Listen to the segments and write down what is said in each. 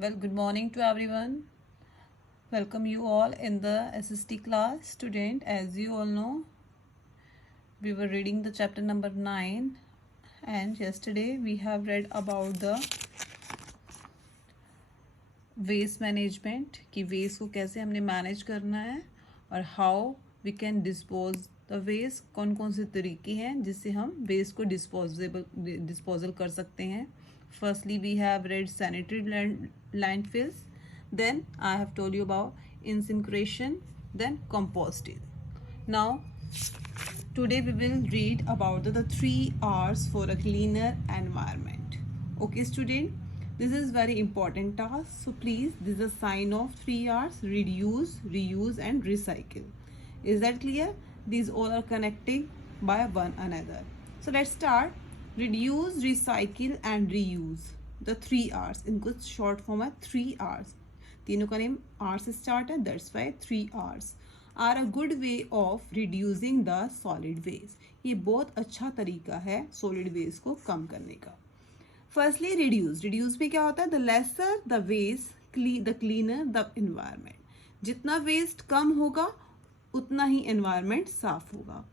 Well, good morning to everyone. Welcome you all in the SST class. Student, as you all know, we were reading the chapter number 9 and yesterday we have read about the waste management कि waste को कैसे हमने manage करना है और how we can dispose the waste, कौन कौन से तरीके हैं जिससे हम waste को disposal कर सकते हैं. Firstly, we have read sanitary landfills. Then I have told you about incineration, then composting. Now, today we will read about the 3 R's for a cleaner environment. Okay, student, this is very important task. So please, this is a sign of 3 R's: reduce, reuse, and recycle. Is that clear? These all are connecting by one another. So let's start. Reduce, recycle and reuse, the 3 R's. इनको short form है 3 R's. तीनों का name R से start है, that's why 3 R's are a good way of reducing the solid waste. ये बहुत अच्छा तरीका है solid waste को कम करने का. Firstly, reduce. Reduce में क्या होता है? The lesser the waste, the cleaner the environment. जितना waste कम होगा उतना ही environment साफ होगा.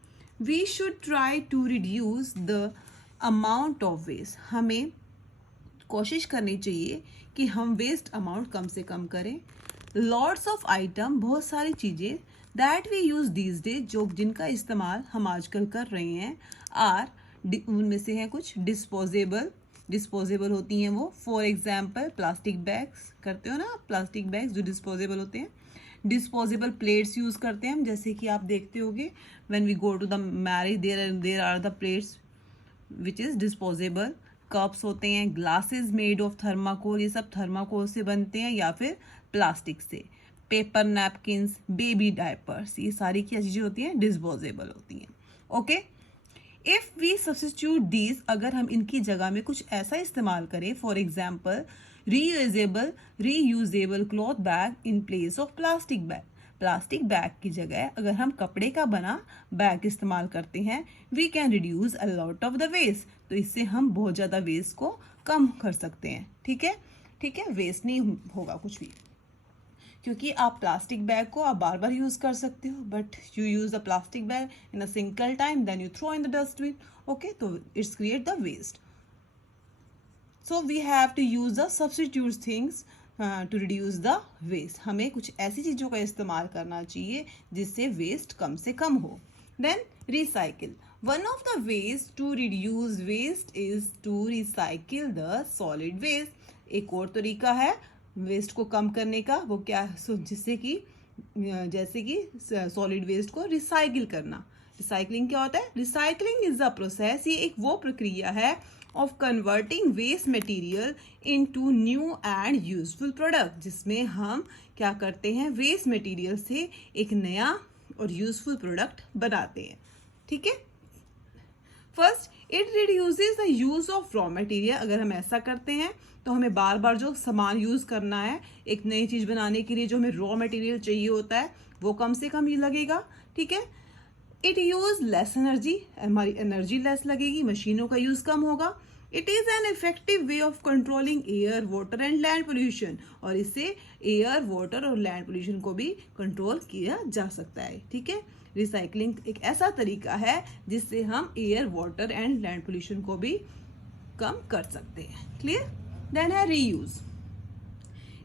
We should try to reduce the amount of waste. हमें कोशिश करनी चाहिए कि हम वेस्ट अमाउंट कम से कम करें. लॉट्स ऑफ आइटम, बहुत सारी चीज़ें that we use these days, जो जिनका इस्तेमाल हम आजकल कर रहे हैं, आर उनमें से हैं कुछ डिस्पोजेबल होती हैं वो. फॉर एग्जाम्पल प्लास्टिक बैग्स, करते हो ना आप, प्लास्टिक बैग्स जो डिस्पोजेबल होते हैं. डिस्पोजेबल प्लेट्स यूज़ करते हैं हम, जैसे कि आप देखते होगे when we go to the marriage there are the plates which is disposable. Cups होते हैं, ग्लासेस मेड ऑफ थर्माकोल, ये सब थर्माकोल से बनते हैं या फिर प्लास्टिक से. पेपर नैपकिन्स, बेबी डायपर्स, ये सारी क्या चीज़ें होती हैं? डिस्पोजेबल होती हैं. Okay, if we substitute these, अगर हम इनकी जगह में कुछ ऐसा इस्तेमाल करें, for example reusable cloth bag in place of plastic bag. Plastic bag की जगह अगर हम कपड़े का बना बैग इस्तेमाल करते हैं, we can reduce a lot of the waste. तो इससे हम बहुत ज़्यादा वेस्ट को कम कर सकते हैं. ठीक है, वेस्ट नहीं होगा कुछ भी, क्योंकि आप प्लास्टिक बैग को आप बार बार यूज़ कर सकते हो, but you use the plastic bag in a single time, then you throw in the dustbin. Okay, तो it's create the waste. So we have to use the substitute things to reduce the waste. हमें कुछ ऐसी चीज़ों का इस्तेमाल करना चाहिए जिससे वेस्ट कम से कम हो. Then recycle. One of the ways to reduce waste is to recycle the solid waste. एक और तरीका है वेस्ट को कम करने का, वो क्या है? जिससे कि जैसे कि सॉलिड वेस्ट को रिसाइकिल करना. रिसाइकलिंग क्या होता है? रिसाइकलिंग इज द प्रोसेस, ये एक वो प्रक्रिया है of converting waste material into new and useful product, जिसमें हम क्या करते हैं? वेस्ट मटेरियल से एक नया और यूजफुल प्रोडक्ट बनाते हैं. ठीक है, first it reduces the use of raw material. अगर हम ऐसा करते हैं तो हमें बार बार जो सामान यूज करना है एक नई चीज बनाने के लिए, जो हमें रॉ मटेरियल चाहिए होता है, वो कम से कम ही लगेगा. ठीक है, इट यूज लेस एनर्जी, हमारी एनर्जी लेस लगेगी, मशीनों का यूज कम होगा. It is an effective way of controlling air, water and land pollution, और इससे एयर, वाटर और लैंड पोल्यूशन को भी कंट्रोल किया जा सकता है. ठीक है, रिसाइकलिंग एक ऐसा तरीका है जिससे हम air, water and land pollution को भी कम कर सकते हैं. क्लियर? देन है reuse.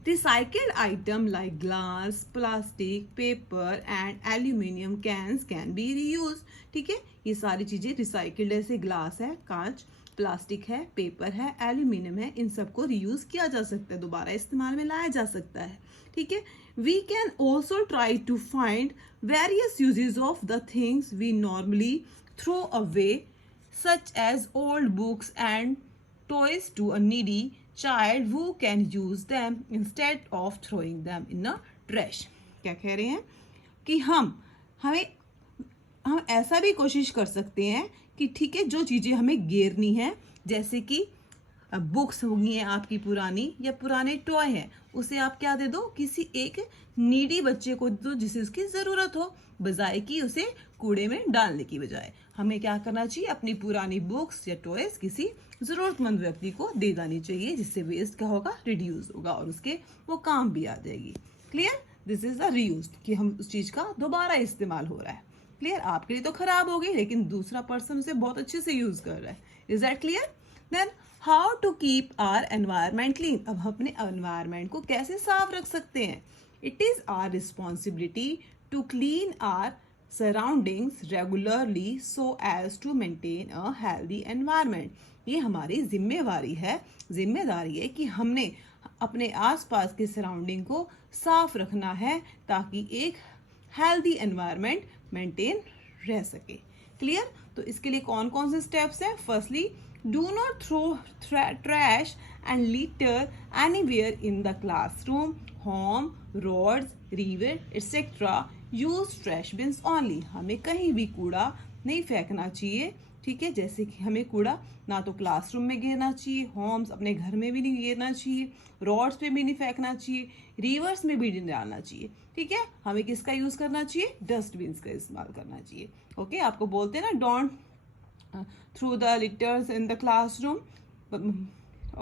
Recycled item like glass, plastic, paper and aluminium cans can be reused. ठीक है, ये सारी चीज़ें रिसाइकिल्ड, ऐसे ग्लास है, कांच, प्लास्टिक है, पेपर है, एल्यूमिनियम है, इन सबको रीयूज किया जा सकता है, दोबारा इस्तेमाल में लाया जा सकता है. ठीक है, we can also try to find various usages of the things we normally throw away, such as old books and toys to a needy child who can use them instead of throwing them in a trash. क्या कह रहे हैं कि हम ऐसा भी कोशिश कर सकते हैं कि ठीक है, जो चीज़ें हमें गिरनी है, जैसे कि अब बुक्स होंगी हैं आपकी पुरानी या पुराने टॉय हैं, उसे आप क्या दे दो, किसी एक नीडी बच्चे को दो जिसे उसकी ज़रूरत हो, बजाय कि उसे कूड़े में डालने की बजाय। हमें क्या करना चाहिए, अपनी पुरानी बुक्स या टॉयज किसी ज़रूरतमंद व्यक्ति को दे देनी चाहिए, जिससे वेस्ट क्या होगा, रिड्यूस होगा और उसके वो काम भी आ जाएगी। Clear, this is the reuse, कि हम उस चीज़ का दोबारा इस्तेमाल हो रहा है। क्लियर, आपके लिए तो खराब हो गई लेकिन दूसरा पर्सन उसे बहुत अच्छे से यूज कर रहा है। Is that clear? Then how to keep our environment clean, अब हम अपने एनवायरमेंट को कैसे साफ रख सकते हैं। It is our responsibility to clean our surroundings regularly so as to maintain a healthy environment. ये हमारी जिम्मेदारी है कि हमने अपने आसपास के सराउंडिंग को साफ रखना है ताकि एक हेल्दी एनवायरनमेंट मेंटेन रह सके। क्लियर, तो इसके लिए कौन कौन से स्टेप्स हैं। Firstly, do not throw trash and litter anywhere in the classroom, home, roads, river etcetera. Use trash bins only, हमें कहीं भी कूड़ा नहीं फेंकना चाहिए। ठीक है, जैसे कि हमें कूड़ा ना तो क्लासरूम में गिरना चाहिए, होम्स अपने घर में भी नहीं गिरना चाहिए, रोड्स पे भी नहीं फेंकना चाहिए, रिवर्स में भी नहीं डालना चाहिए। ठीक है, हमें किसका यूज करना चाहिए, डस्टबिन का इस्तेमाल करना चाहिए। ओके, आपको बोलते हैं ना, don't throw the litters in the classroom.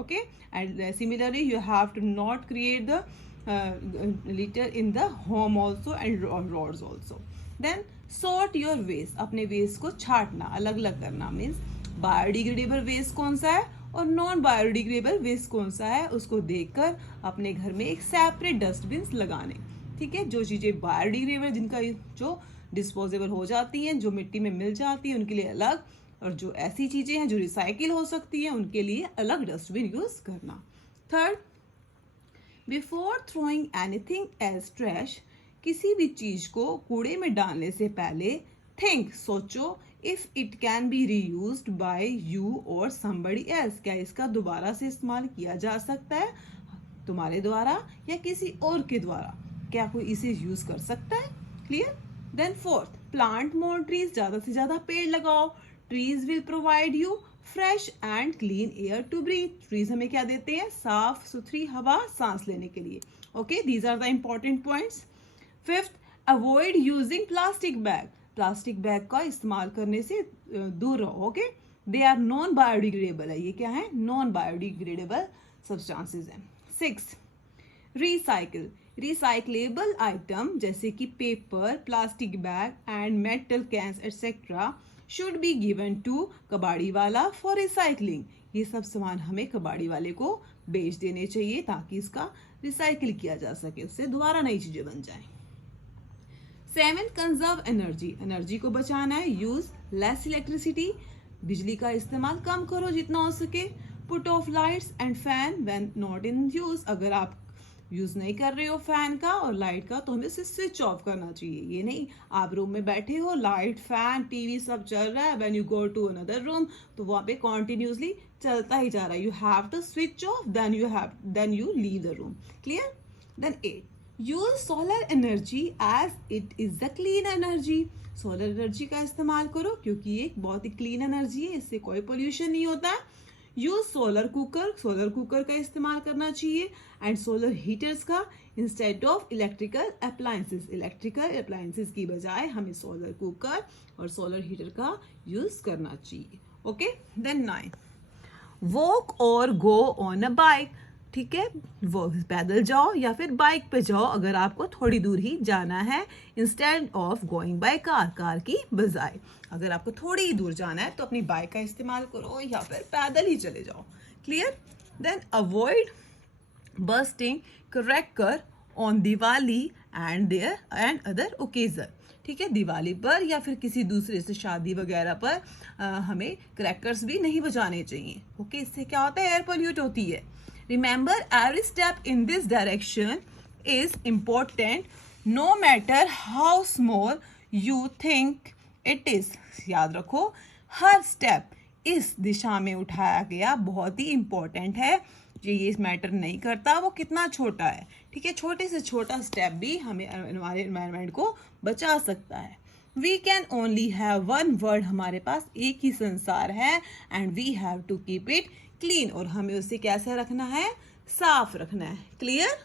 Okay, and similarly you have to not create the litter in the home also and roads also. Then sort your waste, अपने वेस्ट को छांटना, अलग अलग करना। मीन्स बायोडिग्रेडेबल वेस्ट कौन सा है और नॉन बायोडिग्रेडेबल वेस्ट कौन सा है, उसको देखकर अपने घर में एक सेपरेट डस्टबिन लगाने। ठीक है, जो चीज़ें बायोडिग्रेडेबल, जिनका जो डिस्पोजेबल हो जाती हैं, जो मिट्टी में मिल जाती हैं, उनके लिए अलग, और जो ऐसी चीज़ें हैं जो रिसाइकिल हो सकती हैं, उनके लिए अलग डस्टबिन यूज करना। Third, before throwing anything as trash, किसी भी चीज को कूड़े में डालने से पहले थिंक, सोचो, if it can be reused by you और समबडी एल्स, क्या इसका दोबारा से इस्तेमाल किया जा सकता है तुम्हारे द्वारा या किसी और के द्वारा, क्या कोई इसे यूज कर सकता है। Clear. Then fourth, plant more trees, ज्यादा से ज्यादा पेड़ लगाओ। Trees will provide you fresh and clean air to breathe, trees हमें क्या देते हैं, साफ सुथरी हवा सांस लेने के लिए। Okay, these are the important points. Fifth, avoid using plastic bag, plastic bag का इस्तेमाल करने से दूर रहो। Okay, they are non biodegradable है, ये क्या है, नॉन बायोडिग्रेडेबल सब्सटेंसेस हैं। सिक्स, रिसाइकिल, रिसाइक्लेबल आइटम जैसे कि paper, plastic bag and metal cans etcetera should be given to कबाड़ी वाला फॉर रिसाइकलिंग, ये सब सामान हमें कबाड़ी वाले को बेच देने चाहिए ताकि इसका रिसाइकिल किया जा सके, उससे दोबारा नई चीजें बन जाएं। सेवन, कंजर्व एनर्जी, एनर्जी को बचाना है। यूज लेस इलेक्ट्रिसिटी, बिजली का इस्तेमाल कम करो जितना हो सके। Put off lights and fan when not in use, अगर आप यूज नहीं कर रहे हो फैन का और लाइट का तो हमें इसे स्विच ऑफ करना चाहिए। ये नहीं आप रूम में बैठे हो, लाइट, फैन, टीवी सब चल रहा है, when you go to another room तो वहाँ पे कॉन्टिन्यूसली चलता ही जा रहा है, you have to switch off, then you leave the room. Clear. Then 8, use solar energy as it is the clean energy, solar energy का इस्तेमाल करो क्योंकि ये एक बहुत ही क्लीन एनर्जी है, इससे कोई पोल्यूशन नहीं होता। Use solar cooker, solar cooker का इस्तेमाल करना चाहिए एंड सोलर हीटर्स का instead of electrical appliances, electrical appliances की बजाय हमें सोलर कुकर और सोलर हीटर का यूज करना चाहिए। ओके। देन 9, वॉक और गो ऑन अ बाइक, ठीक है, वो पैदल जाओ या फिर बाइक पे जाओ अगर आपको थोड़ी दूर ही जाना है, instead of going by car, car की बजाय। अगर आपको थोड़ी ही दूर जाना है तो अपनी बाइक का इस्तेमाल करो या फिर पैदल ही चले जाओ। Clear. Then avoid bursting cracker on Diwali and other occasion, ठीक है, दिवाली पर या फिर किसी दूसरे से शादी वगैरह पर हमें क्रैकर्स भी नहीं बजाने चाहिए। ओके, इससे क्या होता है, एयर पोल्यूट होती है। Remember, every step in this direction is important, no matter how small you think it is. याद रखो, हर स्टेप इस दिशा में उठाया गया बहुत ही इम्पोर्टेंट है, ये मैटर नहीं करता वो कितना छोटा है। ठीक है, छोटे से छोटा स्टेप भी हमें हमारे एनवायरनमेंट को बचा सकता है। We can only have one world, हमारे पास एक ही संसार है, and we have to keep it clean, और हमें उसे कैसे रखना है, साफ रखना है। Clear?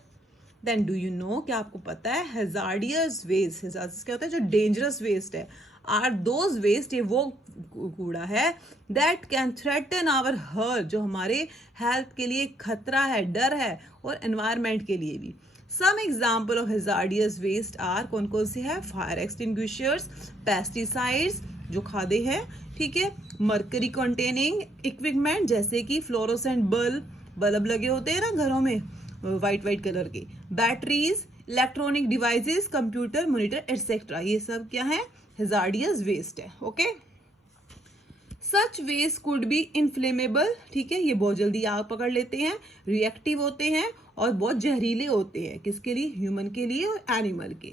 Then do you know, क्या आपको पता है हैजार्डियस वेस्ट, हैजार्डियस क्या होता है, जो डेंजरस वेस्ट है, आर दोज वेस्ट, ये वो कूड़ा है that can threaten our health, जो हमारे हेल्थ के लिए खतरा है, डर है, और एनवायरमेंट के लिए भी। Some example of hazardous waste are, कौन कौन से है, फायर एक्सटिंग्विशर्स, पेस्टिसाइड्स जो खादे हैं, ठीक है, मर्करी कंटेनिंग इक्विपमेंट जैसे कि फ्लोरोसेंट बल्ब लगे होते हैं ना घरों में, वाइट कलर के, batteries, electronic devices, computer, monitor etcetera, ये सब क्या है, हैजार्डियस वेस्ट है। Okay, such waste could be inflammable, ठीक है, ये बहुत जल्दी आग पकड़ लेते हैं, रिएक्टिव होते हैं, और बहुत जहरीले होते हैं, किसके लिए, ह्यूमन के लिए और एनिमल के।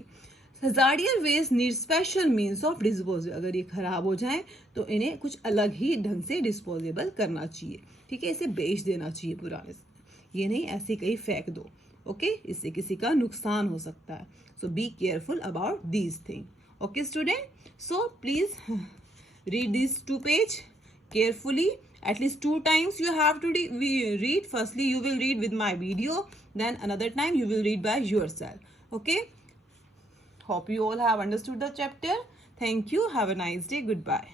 Hazardous waste need special means of disposal, अगर ये खराब हो जाए तो इन्हें कुछ अलग ही ढंग से डिस्पोजेबल करना चाहिए, ठीक है, इसे बेच देना चाहिए पुराने, ये नहीं ऐसे कहीं फेंक दो। ओके, इससे किसी का नुकसान हो सकता है, so be careful about these thing. Okay student, so please read these 2 pages carefully, at least 2 times you have to read. Firstly you will read with my video, then another time you will read by yourself. Okay, hope you all have understood the chapter. Thank you, have a nice day, goodbye.